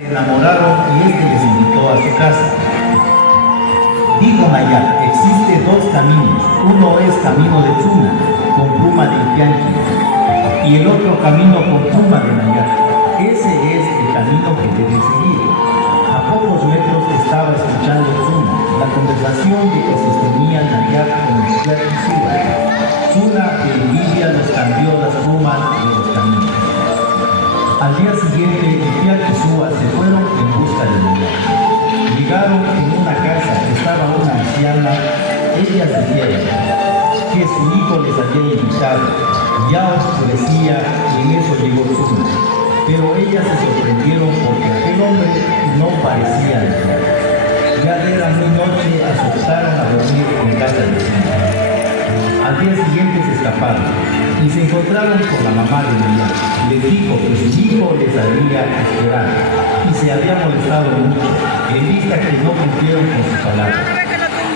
Se enamoraron y este les invitó a su casa. Dijo Nayar, existe dos caminos. Uno es camino de Tsuna, con pluma de Ipianchi, y el otro camino con pluma de Nayar. Ese es el camino que deben seguir. A pocos metros estaba escuchando Tsuna, la conversación que sostenía Nayar con Ipianchi Suwa. Tsuna, de envidia, los cambió las plumas de los caminos. Al día siguiente, Ipianchi y Suwa se fueron en busca de Nayar. Llegaron en una casa, estaba una anciana. Ellas dijeron que su hijo les había invitado. Ya oscurecía y en eso llegó Tsuna. Pero ellas se sorprendieron porque aquel hombre no parecía Nayar. Ya era muy noche, asustaron a dormir en casa de Tsuna. Al día siguiente se escaparon y se encontraron con la mamá de Nayar. Les dijo que su hijo les había esperado y se había molestado mucho en vista que no cumplieron con sus palabras.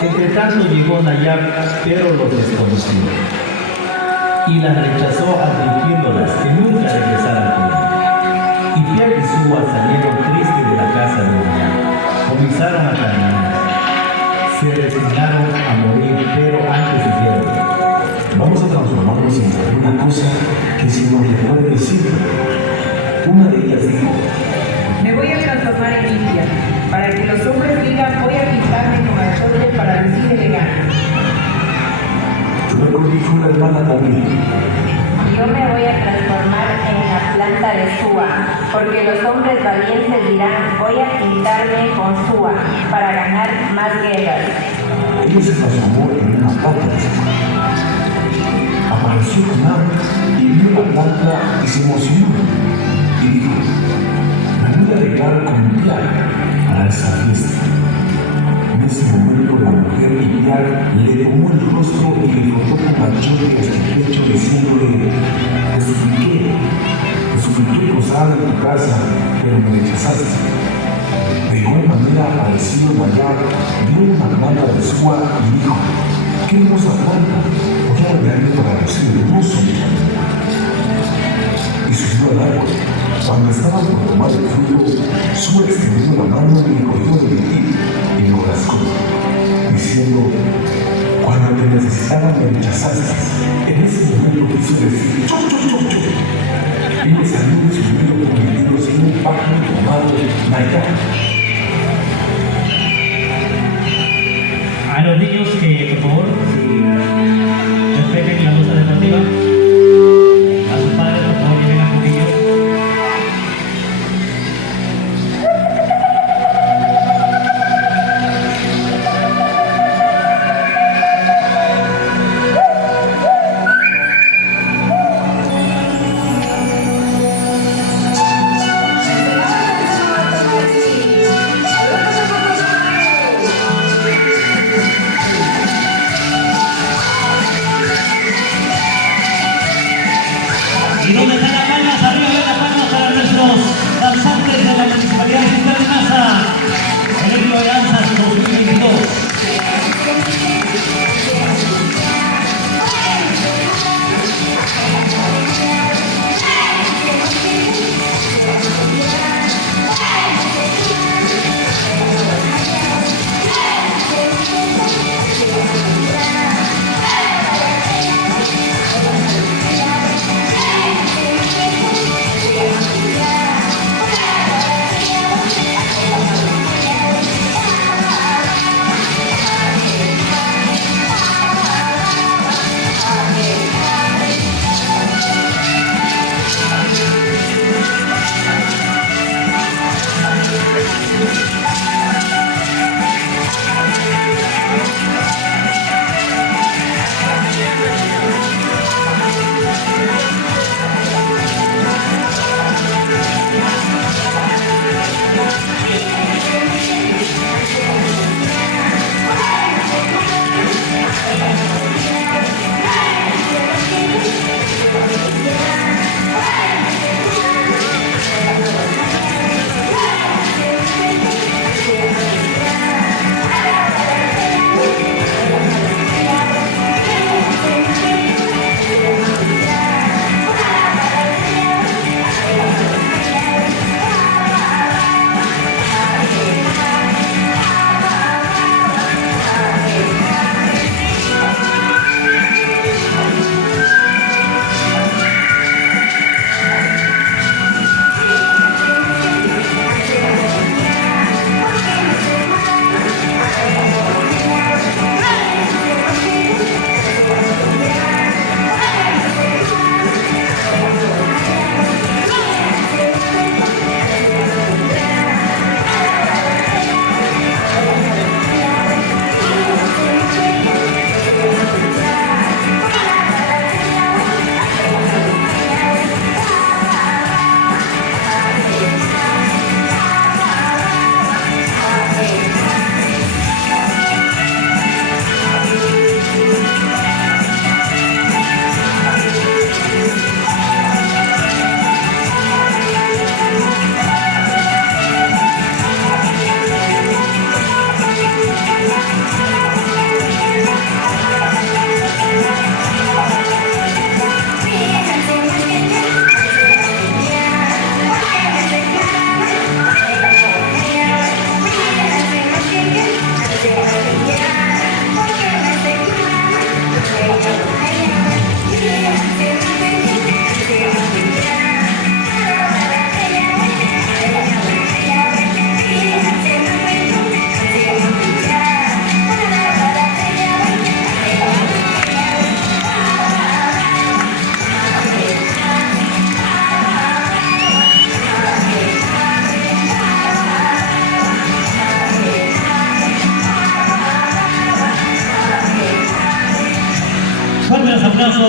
Entre tanto llegó Nayar, pero los desconoció y las rechazó advirtiéndolas que nunca regresaran con él. Ipianchi y Suwa salieron tristes de la casa de Nayar. Comenzaron a caminar. Se resignaron a morir, pero antes dijeron: vamos a transformarnos en alguna cosa que se nos recuerde siempre. Una de ellas dijo: me voy a transformar en india, para que los hombres digan voy a pintarme con achote para lucir elegante. Luego dijo la hermana también: yo me voy a transformar en la planta de Suwa, porque los hombres valientes dirán voy a pintarme con Suwa para ganar más guerras. ella se transformó en una planta de Suwa. Apareció con hambre y vio la planta y se emocionó y dijo: me voy a arreglar con un piar para esa fiesta. En ese momento la mujer Ipiar le tomó el rostro y le frotó con achote a su pecho diciéndole: te supliqué posar en tu casa, pero me rechazaste. De igual manera apareció Nayar, vio una planta de Suwa y dijo: qué hermosa planta, voy a arreglarme para lucir hermoso. Y subió al árbol. Cuando estaba por tomar el fruto, Suwa extendió la mano y le cogió de ti y lo rascó, diciendo: cuando te necesitaba me rechazaste. En ese momento quiso decir: ¡chu, chu, chu, chu! Y le salió de su nido convirtiéndose en un pájaro llamado Nayar. A los niños que, por favor, respeten la luz deportiva. A sus padres, por favor, que vengan con ellos.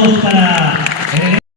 todos para